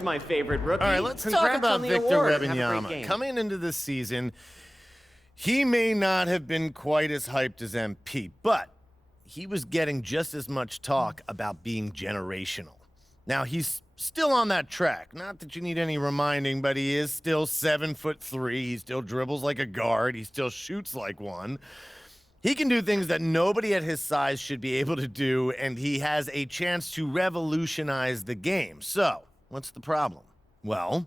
There's my favorite rookie. All right, let's talk Congrats about on the Victor award. Have a great Wembanyama. game. Coming into this season, he may not have been quite as hyped as MP, but he was getting just as much talk about being generational. Now, he's still on that track. Not that you need any reminding, but he is still 7'3". He still dribbles like a guard. He still shoots like one. He can do things that nobody at his size should be able to do, and he has a chance to revolutionize the game. So, what's the problem? Well,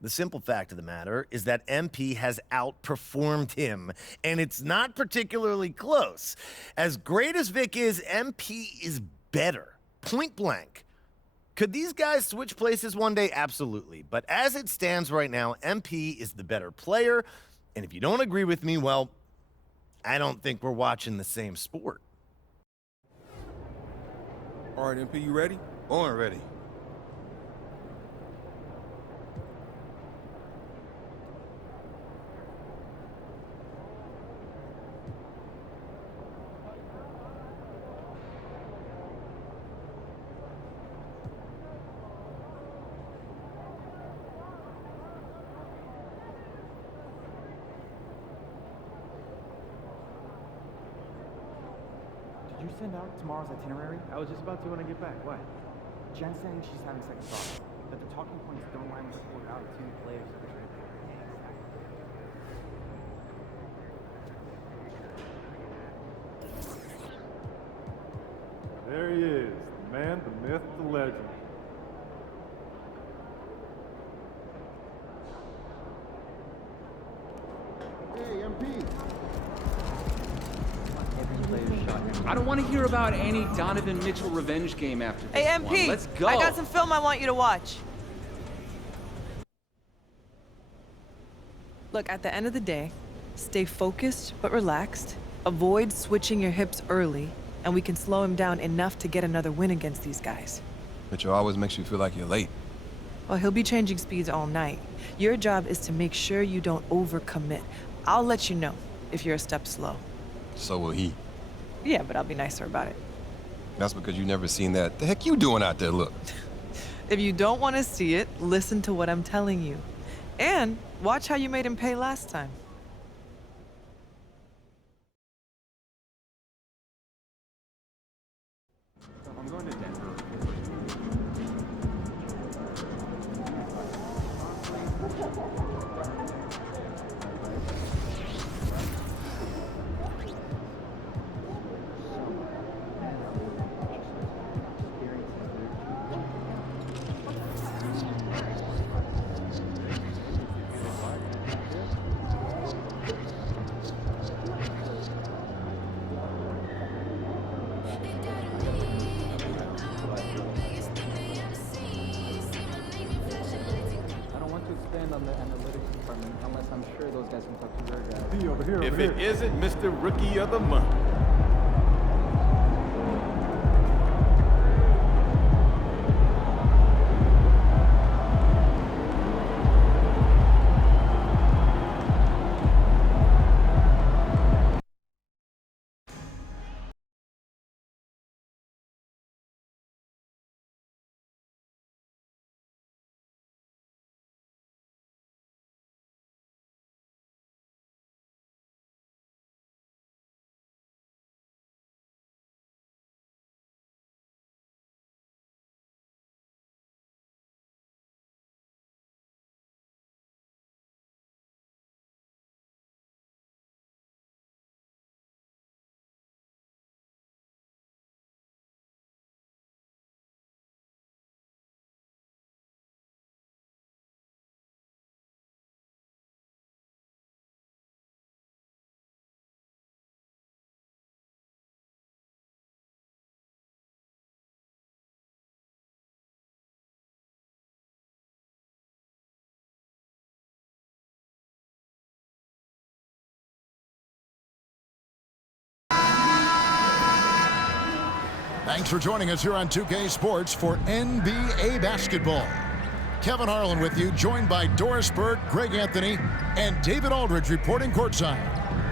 the simple fact of the matter is that MP has outperformed him, and it's not particularly close. As great as Vic is, MP is better. Point blank. Could these guys switch places one day? Absolutely. But as it stands right now, MP is the better player, and if you don't agree with me, well, I don't think we're watching the same sport. All right, MP, you ready? Born ready. Did you send out tomorrow's itinerary? I was just about to when I get back. What? Jen's saying she's having second thoughts. That the talking points don't line with the out of two players. There he is, the man, the myth, the legend. Hey, MP. I don't want to hear about any Donovan Mitchell revenge game after this Hey, one. MP, Let's go. I got some film I want you to watch. Look, at the end of the day, stay focused but relaxed. Avoid switching your hips early, and we can slow him down enough to get another win against these guys. Mitchell always makes you feel like you're late. Well, he'll be changing speeds all night. Your job is to make sure you don't overcommit. I'll let you know if you're a step slow. So will he. Yeah, but I'll be nicer about it. That's because you never seen that. The heck you doing out there, look? If you don't want to see it, listen to what I'm telling you. And watch how you made him pay last time. I'm going to Denver. On the analytics department, unless I'm sure those guys can talk to their guys. He over here. If it isn't Mr. Rookie of the Month. Thanks for joining us here on 2K Sports for NBA basketball. Kevin Harlan with you, joined by Doris Burke, Greg Anthony, and David Aldridge reporting courtside.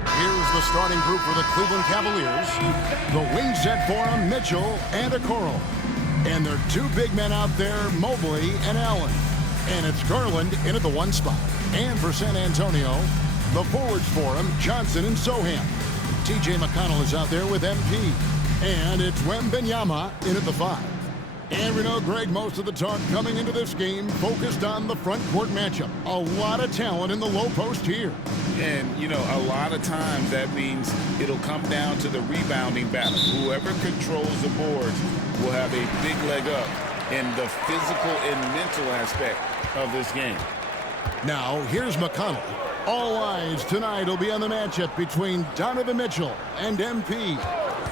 Here's the starting group for the Cleveland Cavaliers. The wings set for them, Mitchell and Okoro. And there are two big men out there, Mobley and Allen. And it's Garland in at the one spot. And for San Antonio, the forwards for him, Johnson and Sohan. T.J. McConnell is out there with MP. And it's Wembanyama in at the 5. And we know, Greg, most of the talk coming into this game focused on the front court matchup. A lot of talent in the low post here. And, you know, a lot of times that means it'll come down to the rebounding battle. Whoever controls the boards will have a big leg up in the physical and mental aspect of this game. Now, here's McConnell. All eyes tonight will be on the matchup between Donovan Mitchell and MP.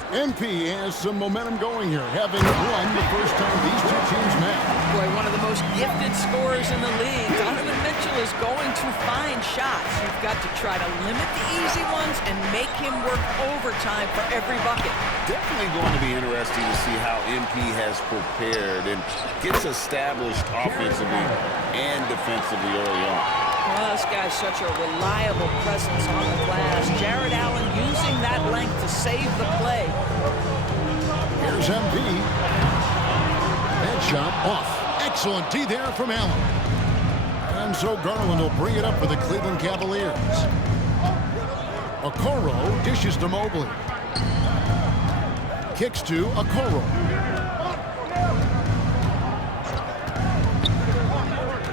MP has some momentum going here, having won the first time these two teams met. Boy, one of the most gifted scorers in the league. Donovan Mitchell is going to find shots. You've got to try to limit the easy ones and make him work overtime for every bucket. Definitely going to be interesting to see how MP has prepared and gets established offensively and defensively early on. Well, this guy's such a reliable presence on the glass. Jared Allen using that length to save the play. Here's MP. Head shot off. Excellent D there from Allen. And so Garland will bring it up for the Cleveland Cavaliers. Okoro dishes to Mobley. Kicks to Okoro.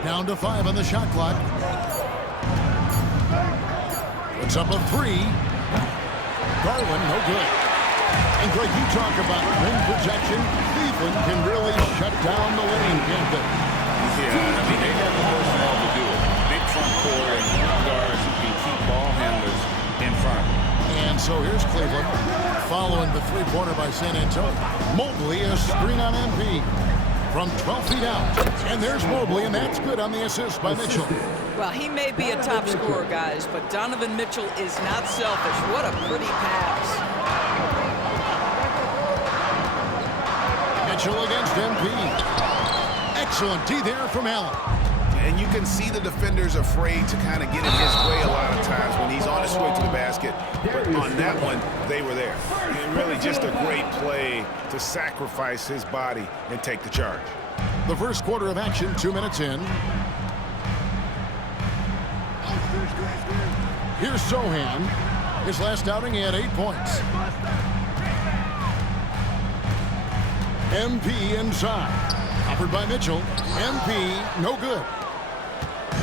Down to 5 on the shot clock. Puts up a 3. Garland, no good. And Greg, you talk about rim protection. Cleveland can really shut down the lane, can't they? Yeah, I mean, they have the personnel to do it. Big front court and guards who can keep ball handlers in front. And so here's Cleveland following the three-pointer by San Antonio. Mobley, a screen on MP from 12 feet out. And there's Mobley, and that's good on the assist by Mitchell. Well, he may be a top scorer, guys, but Donovan Mitchell is not selfish. What a pretty pass. Mitchell against MP. Excellent D there from Allen. And you can see the defenders afraid to kind of get in his way a lot of times when he's on his way to the basket. But on that one, they were there. And really just a great play to sacrifice his body and take the charge. The first quarter of action, 2 minutes in. Here's Sohan. His last outing, he had 8 points. MP inside. Offered by Mitchell. MP, no good.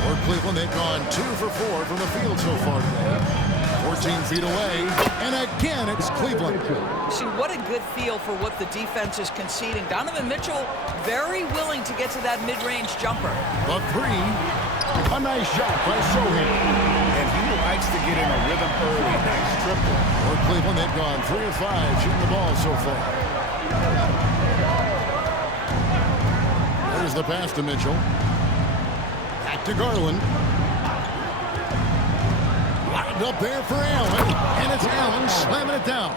For Cleveland, they've gone 2 for 4 from the field so far today. 14 feet away, and again, it's Cleveland. See, what a good feel for what the defense is conceding. Donovan Mitchell very willing to get to that mid-range jumper. The 3, a nice shot by Sohan. And he likes to get in a rhythm early. Nice triple. For Cleveland, they've gone 3 of 5 shooting the ball so far. There's the pass to Mitchell. Back to Garland. Lobbed up there for Allen. And it's Allen slamming it down.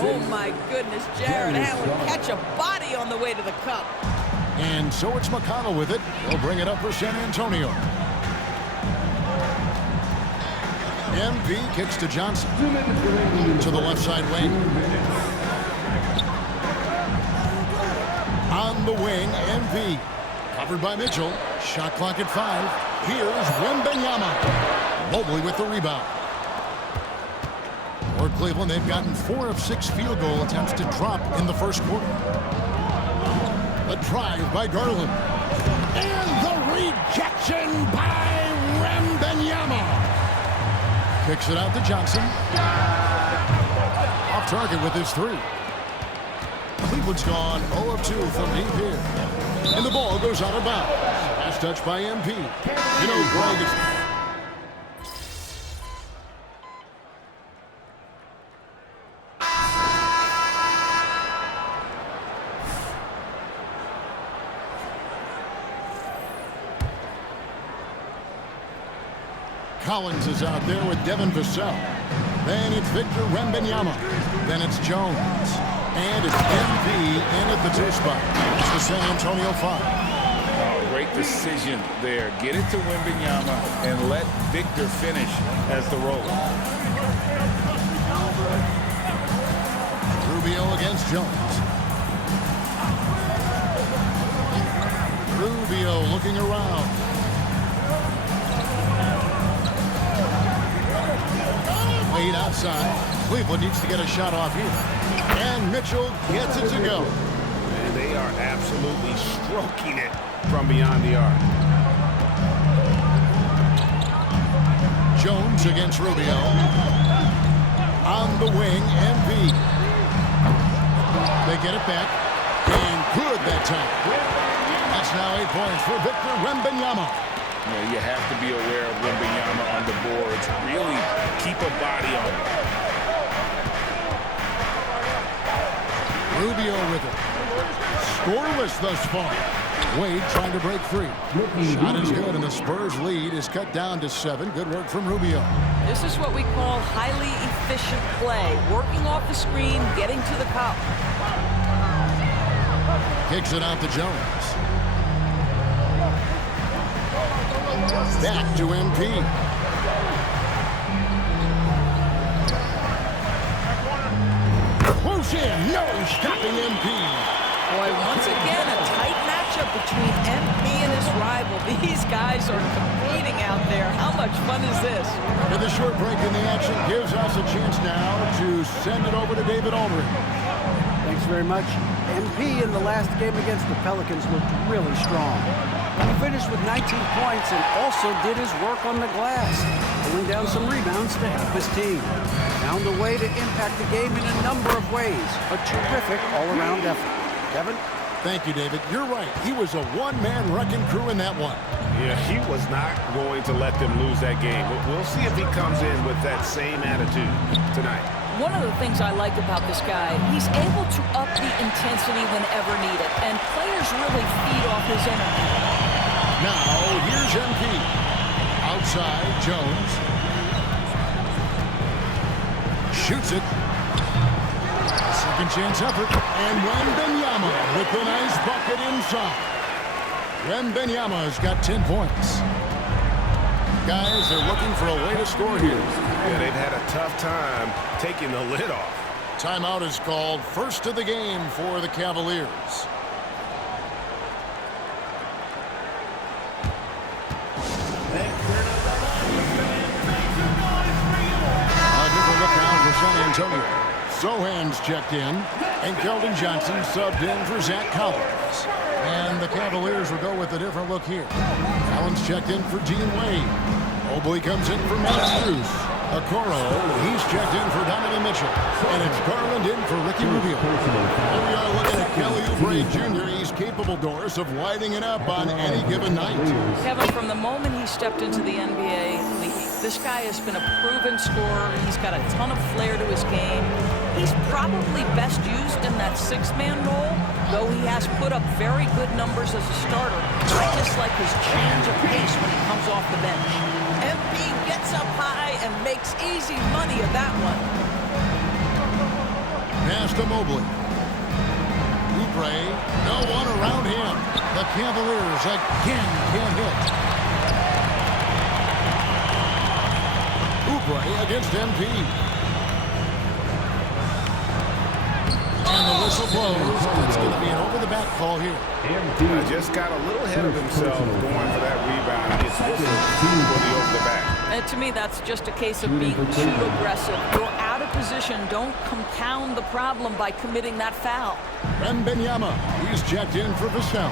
Oh, my goodness. Jared Allen catch a body on the way to the cup. And so it's McConnell with it. He'll bring it up for San Antonio. MP kicks to Johnson. To the left side wing. On the wing, MP. Covered by Mitchell. Shot clock at 5. Here's Wembanyama. Mobley with the rebound. For Cleveland, they've gotten 4 of 6 field goal attempts to drop in the first quarter. A drive by Garland. And the rejection by Wembanyama. Kicks it out to Johnson. Off target with his 3. Cleveland's gone 0 of 2 from deep here. And the ball goes out of bounds. Pass touch by MP. You know, Greg is... Collins is out there with Devin Vassell. Then it's Victor Wembanyama. Then it's Jones. And it's MP in at the 2 spot. It's the San Antonio 5. Oh, great decision there. Get it to Wembanyama and let Victor finish as the roller. Rubio against Jones. looking around. Wade outside. Cleveland needs to get a shot off here. And Mitchell gets it to go. And they are absolutely stroking it from beyond the arc. Jones against Rubio. On the wing, MP. They get it back. And good that time. That's now 8 points for Victor Wembanyama. You have to be aware of Wembanyama on the boards. Really keep a body on it. Rubio with it. Scoreless thus far. Wade trying to break free. Shot is good, and the Spurs lead is cut down to 7. Good work from Rubio. This is what we call highly efficient play. Working off the screen, getting to the cup. Kicks it out to Jones. Back to MP. Close in. No stopping MP. Boy, once again, a tight matchup between MP and his rival. These guys are competing out there. How much fun is this? With a short break in the action, gives us a chance now to send it over to David Aldridge. Thanks very much. MP in the last game against the Pelicans looked really strong. He finished with 19 points and also did his work on the glass, pulling down some rebounds to help his team. Found a way to impact the game in a number of ways. A terrific all-around effort. Kevin? Thank you, David. You're right. He was a one-man wrecking crew in that one. Yeah, he was not going to let them lose that game. We'll see if he comes in with that same attitude tonight. One of the things I like about this guy, he's able to up the intensity whenever needed, and players really feed off his energy. Now, here's MP. Outside, Jones. Shoots it. Second chance effort. And Wembanyama with the nice bucket inside. Wembanyama's got 10 points. Guys, they're looking for a way to score here. Yeah, they've had a tough time taking the lid off. Timeout is called. First of the game for the Cavaliers. A different look now for San Antonio. Sohan's checked in, and Keldon Johnson subbed in for Zach Collins. And the Cavaliers will go with a different look here. Collins checked in for Dean Wade. Mobley comes in for Matt Strus. Okoro, he's checked in for Donovan Mitchell. And it's Garland in for Ricky Rubio. Here we are looking at Kelly Oubre Jr. He's capable, Doris, of lighting it up on any given night. Kevin, from the moment he stepped into the NBA league, this guy has been a proven scorer. He's got a ton of flair to his game. He's probably best used in that six-man role, though he has put up very good numbers as a starter. I just like his change of pace when he comes off the bench. MP gets up high and makes easy money of that one. Pass to Mobley. Oubre, no one around him. The Cavaliers again can't hit. Oubre against MP. And the whistle blows. It's going to be an over-the-back call here. Just got a little ahead of himself going for that rebound. It's whistled for the over-the-back. And to me, that's just a case of being too aggressive. You're out of position. Don't compound the problem by committing that foul. Wembanyama, he's checked in for Vassell.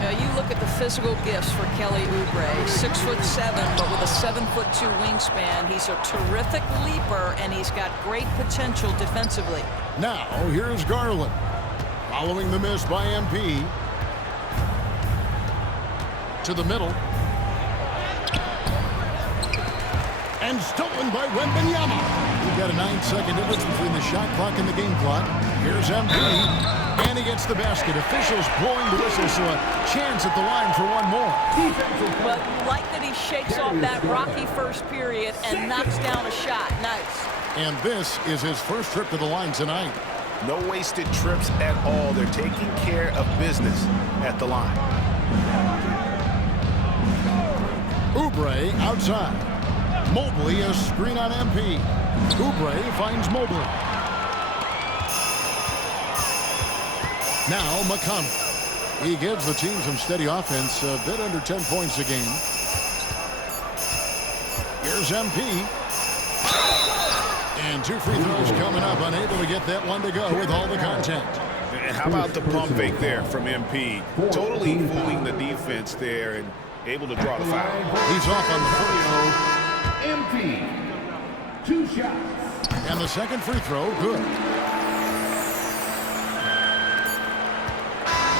You look at the physical gifts for Kelly Oubre. 6'7", but with a 7'2" wingspan. He's a terrific leaper, and he's got great potential defensively. Now, here's Garland. Following the miss by MP. To the middle. And stolen by Wembanyama. We've got a 9-second difference between the shot clock and the game clock. Here's MP. And he gets the basket. Officials blowing the whistle, so a chance at the line for one more. But like that he shakes off that rocky first period and knocks down a shot. Nice. And this is his first trip to the line tonight. No wasted trips at all. They're taking care of business at the line. Oubre outside. Mobley a screen on MP. Oubre finds Mobley. Now McConnell. He gives the team some steady offense, a bit under 10 points a game. Here's MP. And 2 free throws coming up, unable to get that one to go with all the contact. And how about the pump fake there from MP? Totally fooling the defense there and able to draw the foul. He's off on the first. MP, 2 shots. And the second free throw, good.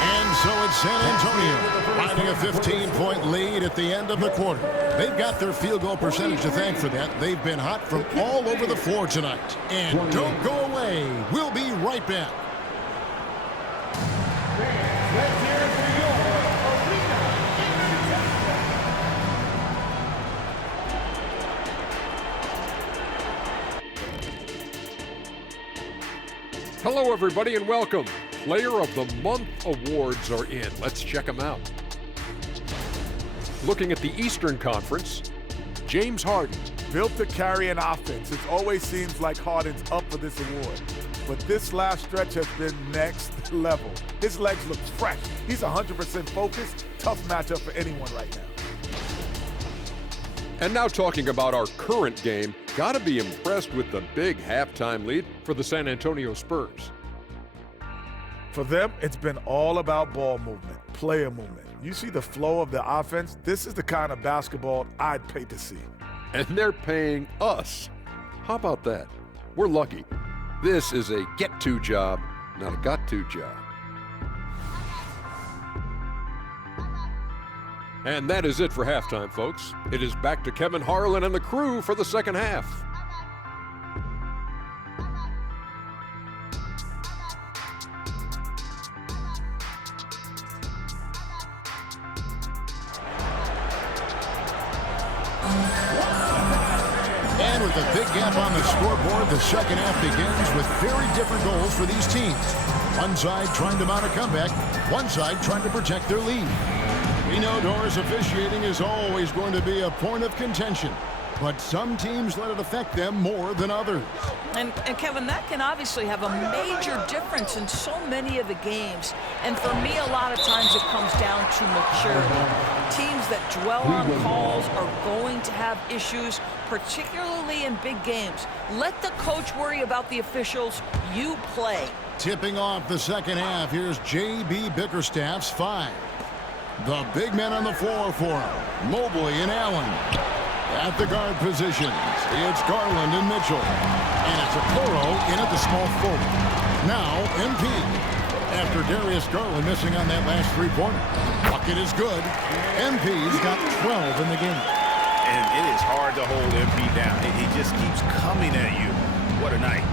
And so it's San Antonio finding a 15-point lead at the end of the quarter. They've got their field goal percentage to thank for that. They've been hot from all over the floor tonight. And don't go away. We'll be right back. Let's hear it for your arena. Hello, everybody, and welcome. Player of the Month awards are in. Let's check them out. Looking at the Eastern Conference, James Harden. Built to carry an offense. It always seems like Harden's up for this award. But this last stretch has been next level. His legs look fresh. He's 100% focused. Tough matchup for anyone right now. And now talking about our current game, gotta be impressed with the big halftime lead for the San Antonio Spurs. For them, it's been all about ball movement, player movement. You see the flow of the offense? This is the kind of basketball I'd pay to see. And they're paying us. How about that? We're lucky. This is a get-to job, not a got-to job. And that is it for halftime, folks. It is back to Kevin Harlan and the crew for the second half. And with a big gap on the scoreboard, the second half begins with very different goals for these teams. One side trying to mount a comeback, one side trying to protect their lead. We know Doris officiating is always going to be a point of contention, but some teams let it affect them more than others. And Kevin, that can obviously have a major difference in so many of the games. And for me, a lot of times it comes down to maturity. Teams that dwell on calls are going to have issues, particularly in big games. Let the coach worry about the officials. You play. Tipping off the second half, here's J.B. Bickerstaff's 5. The big men on the floor for him, Mobley and Allen. At the guard positions, it's Garland and Mitchell. And it's Okoro in at the small forward. Now, MP. After Darius Garland missing on that last three-pointer. Bucket is good. MP's got 12 in the game. And it is hard to hold MP down. He just keeps coming at you. What a night.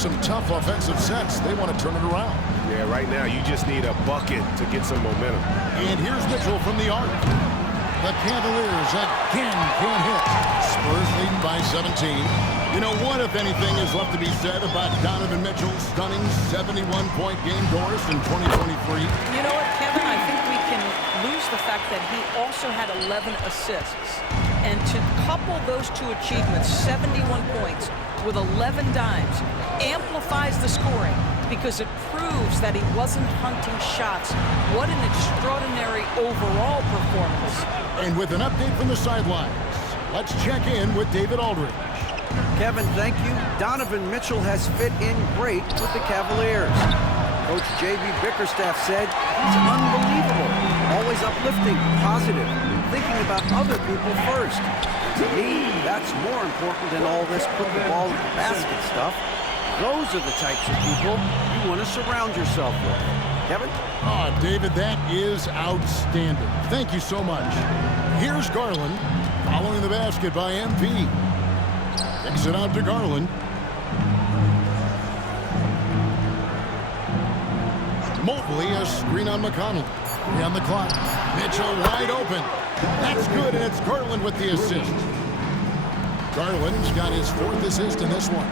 Some tough offensive sets. They want to turn it around. Yeah, right now you just need a bucket to get some momentum. And here's Mitchell from the arc. The Cavaliers again can't hit. Spurs leading by 17. You know, what, if anything, is left to be said about Donovan Mitchell's stunning 71-point game, Doris, in 2023? You know what, Kevin? I think we can lose the fact that he also had 11 assists. And to couple those two achievements, 71 points with 11 dimes, amplifies the scoring because it proves that he wasn't hunting shots. What an extraordinary overall performance. And with an update from the sidelines, let's check in with David Aldridge. Kevin, thank you. Donovan Mitchell has fit in great with the Cavaliers. Coach J.B. Bickerstaff said he's unbelievable, always uplifting, positive, thinking about other people first. To me, that's more important than all this put the ball in the basket stuff. Those are the types of people you want to surround yourself with. Kevin? Oh, David, that is outstanding. Thank you so much. Here's Garland, following the basket by MP. Kicks it out to Garland. Mobley, a screen on McConnell. 3 on the clock. Mitchell wide open. That's good, and it's Garland with the assist. Garland's got his 4th assist in this one.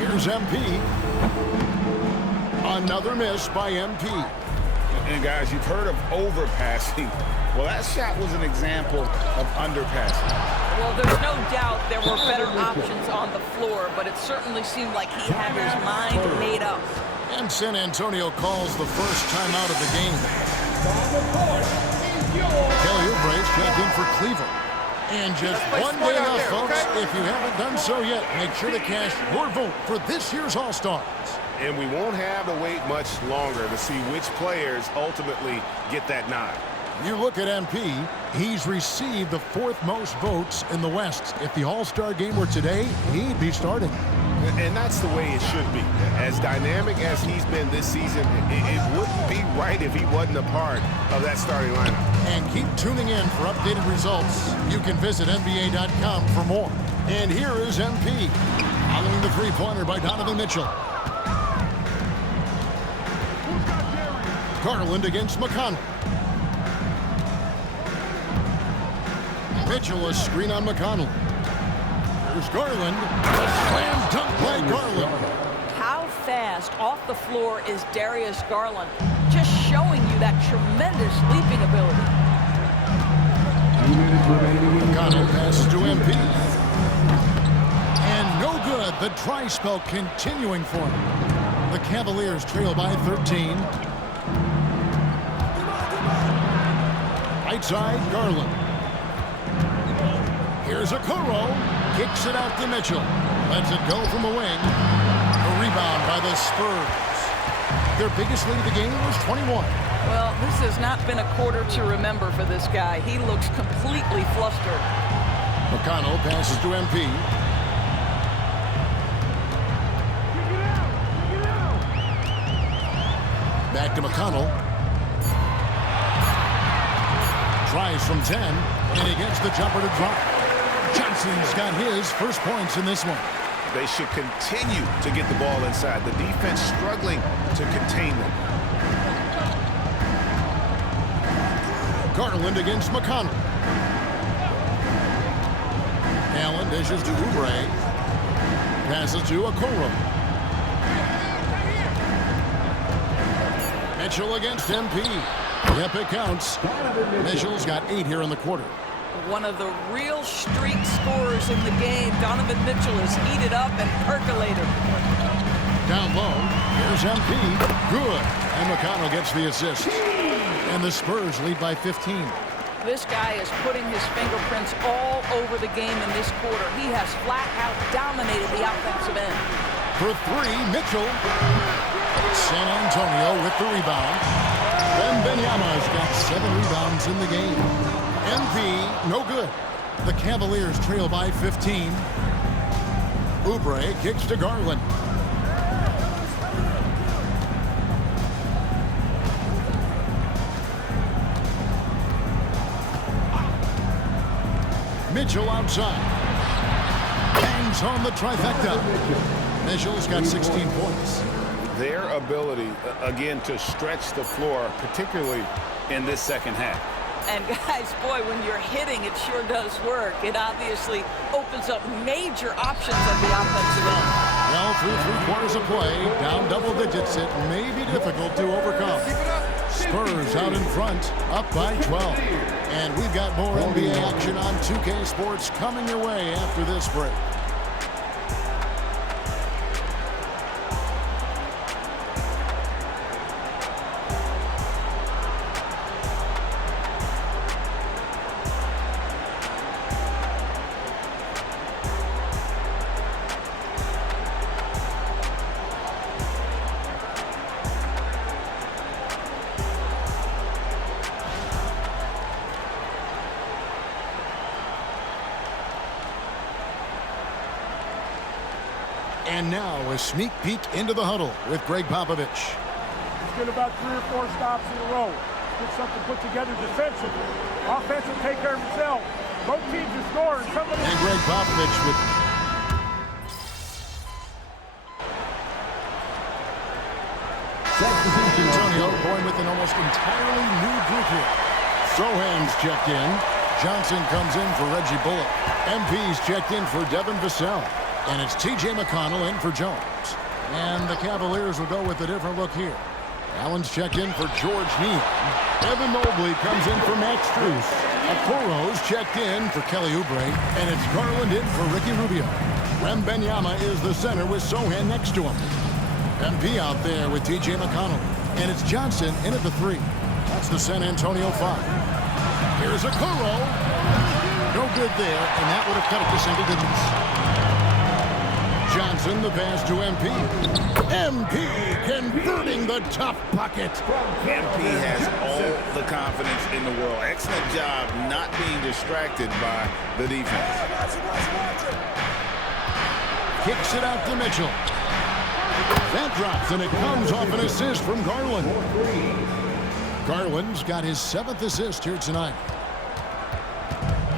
Here's MP. Another miss by MP. And guys, you've heard of overpassing. Well, that shot was an example of underpassing. Well, there's no doubt there were better options on the floor, but it certainly seemed like he had his mind made up. And San Antonio calls the first timeout of the game. Kelly Oubre's checked in for Cleveland. And just one day off, folks. If you haven't done so yet, make sure to cast your vote for this year's All-Stars. And we won't have to wait much longer to see which players ultimately get that nod. You look at MP, he's received the 4th most votes in the West. If the All-Star game were today, he'd be starting. And that's the way it should be. As dynamic as he's been this season, it wouldn't be right if he wasn't a part of that starting lineup. And keep tuning in for updated results. You can visit NBA.com for more. And here is MP, following the three-pointer by Donovan Mitchell. Garland against McConnell. Mitchell, a screen on McConnell. Here's Garland. Slam dunk by Garland. How fast off the floor is Darius Garland? Just showing you that tremendous leaping ability. McConnell passes to MP. And no good. The dry spell continuing for him. The Cavaliers trail by 13. Right side, Garland. Here's Okoro. Kicks it out to Mitchell. Lets it go from the wing. A rebound by the Spurs. Their biggest lead of the game was 21. Well, this has not been a quarter to remember for this guy. He looks completely flustered. McConnell passes to MP. Back to McConnell. Tries from 10, and he gets the jumper to drop. Johnson's got his first points in this one. They should continue to get the ball inside. The defense struggling to contain them. Garland against McConnell. Allen dishes to Oubre. Passes to Okoro. Mitchell against MP. Yep, it counts. Mitchell's got 8 here in the quarter. One of the real streak scorers in the game. Donovan Mitchell has heated up and percolated. Down low, here's MP. Good. And McConnell gets the assist. And the Spurs lead by 15. This guy is putting his fingerprints all over the game in this quarter. He has flat out dominated the offensive end. For 3, Mitchell. San Antonio with the rebound. Wembanyama's got 7 rebounds in the game. MP, no good. The Cavaliers trail by 15. Oubre kicks to Garland. Mitchell outside. Bangs on the trifecta. Mitchell's got 16 points. Their ability, again, to stretch the floor, particularly in this second half. And guys, boy, when you're hitting, it sure does work. It obviously opens up major options at the offensive end. Well, through 3 quarters of play, down double digits, it may be difficult to overcome. Spurs out in front, up by 12. And we've got more NBA action on 2K Sports coming your way after this break. And now a sneak peek into the huddle with Greg Popovich. Let's get about 3 or 4 stops in a row. Get something put together defensively. Offense will take care of itself. Both teams are scoring. And Greg Popovich with Antonio going with an almost entirely new group here. Sohan's checked in. Johnson comes in for Reggie Bullock. MP's checked in for Devin Vassell. And it's T.J. McConnell in for Jones. And the Cavaliers will go with a different look here. Allen's checked in for George Neal. Evan Mobley comes in for Max Strus. Okoro's checked in for Kelly Oubre. And it's Garland in for Ricky Rubio. Wembanyama is the center with Sohan next to him. MP out there with T.J. McConnell. And it's Johnson in at the 3. That's the San Antonio 5. Here's a Kuro. No good there, and that would have cut it to single digits. Johnson, the pass to MP. MP converting the tough bucket. MP has all the confidence in the world. Excellent job not being distracted by the defense. Kicks it out to Mitchell. That drops, and it comes off an assist from Garland. Garland's got his 7th assist here tonight.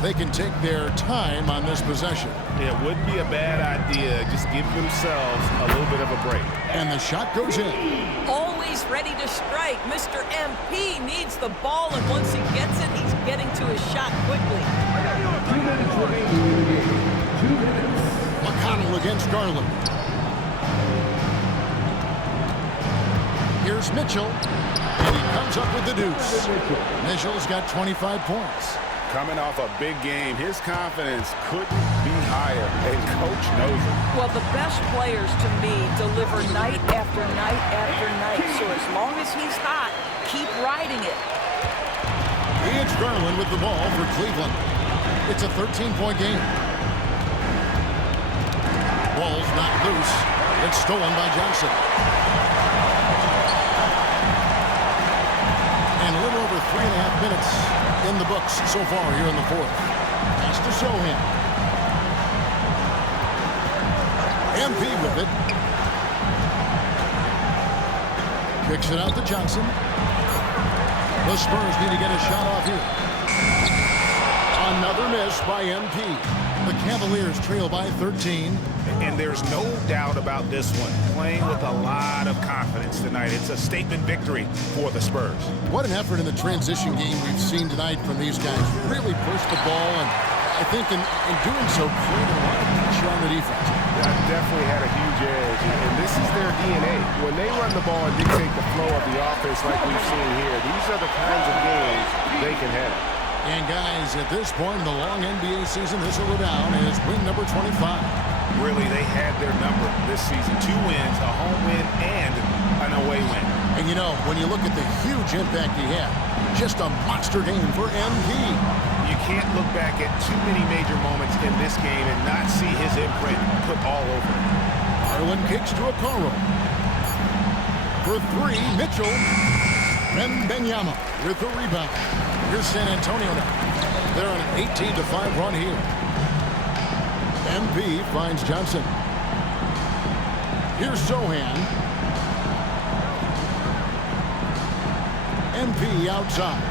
They can take their time on this possession. It wouldn't be a bad idea. Just give themselves a little bit of a break. And the shot goes in. Always ready to strike. Mr. MP needs the ball, and once he gets it, he's getting to his shot quickly. 2 minutes remaining in the game. 2 minutes. McConnell against Garland. Here's Mitchell, and he comes up with the deuce. Mitchell's got 25 points. Coming off a big game, his confidence couldn't be higher, and Coach knows it. Well, the best players, to me, deliver night after night after night. So as long as he's hot, keep riding it. It's Garland with the ball for Cleveland. It's a 13-point game. Ball's not loose. It's stolen by Johnson. And a little over 3.5 minutes in the books so far here in the 4th. Has to show him. MP with it. Kicks it out to Johnson. The Spurs need to get a shot off here. Another miss by MP. The Cavaliers trail by 13. And there's no doubt about this one. Playing with a lot of confidence tonight. It's a statement victory for the Spurs. What an effort in the transition game we've seen tonight from these guys. Really push the ball, and I think in doing so, create a lot of pressure on the defense. That definitely had a huge edge, and this is their DNA. When they run the ball and dictate the flow of the offense like we've seen here, these are the kinds of games they can have. And guys, at this point in the long NBA season, this will go down as win number 25. Really, they had their number this season. 2 wins, a home win, and an away win. And you know, when you look at the huge impact he had, just a monster game for MP. You can't look back at too many major moments in this game and not see his imprint put all over it. Garland kicks to Okoro. For 3, Mitchell. Wembanyama with the rebound. Here's San Antonio now. They're on an 18-5 run here. MP finds Johnson. Here's Sohan. MP outside.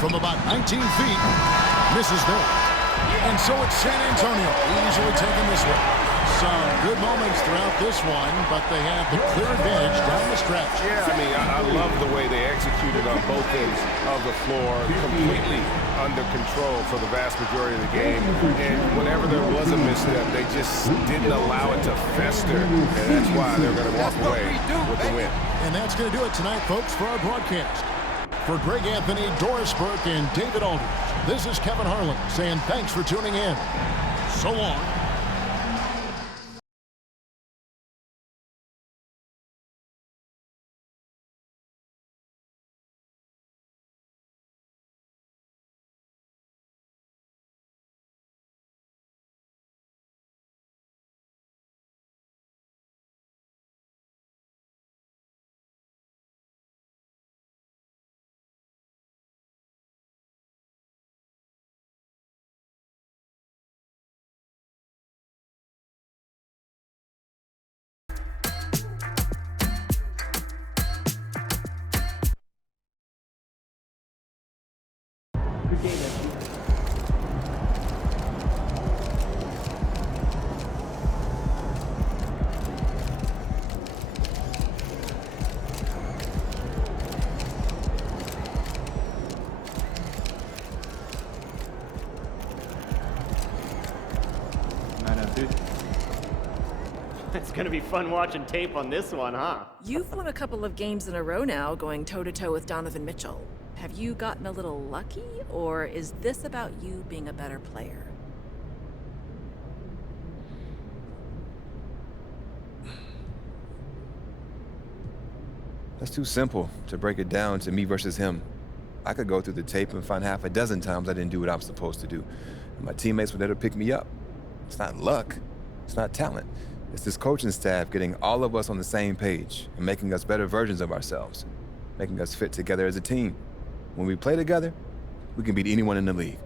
From about 19 feet, misses there. And so it's San Antonio easily taking this one. Some good moments throughout this one, but they have the clear advantage down the stretch. Yeah, I mean, I love the way they executed on both ends of the floor, completely under control for the vast majority of the game. And whenever there was a misstep, they just didn't allow it to fester, and that's why they're going to walk away with the win. And that's going to do it tonight, folks, for our broadcast. For Greg Anthony, Doris Burke, and David Aldridge, this is Kevin Harlan saying thanks for tuning in. So long. Good game, man. It's gonna be fun watching tape on this one, huh? You've won a couple of games in a row now, going toe-to-toe with Donovan Mitchell. Have you gotten a little lucky, or is this about you being a better player? That's too simple to break it down to me versus him. I could go through the tape and find half a dozen times I didn't do what I was supposed to do. And my teammates were there to pick me up. It's not luck. It's not talent. It's this coaching staff getting all of us on the same page and making us better versions of ourselves, making us fit together as a team. When we play together, we can beat anyone in the league.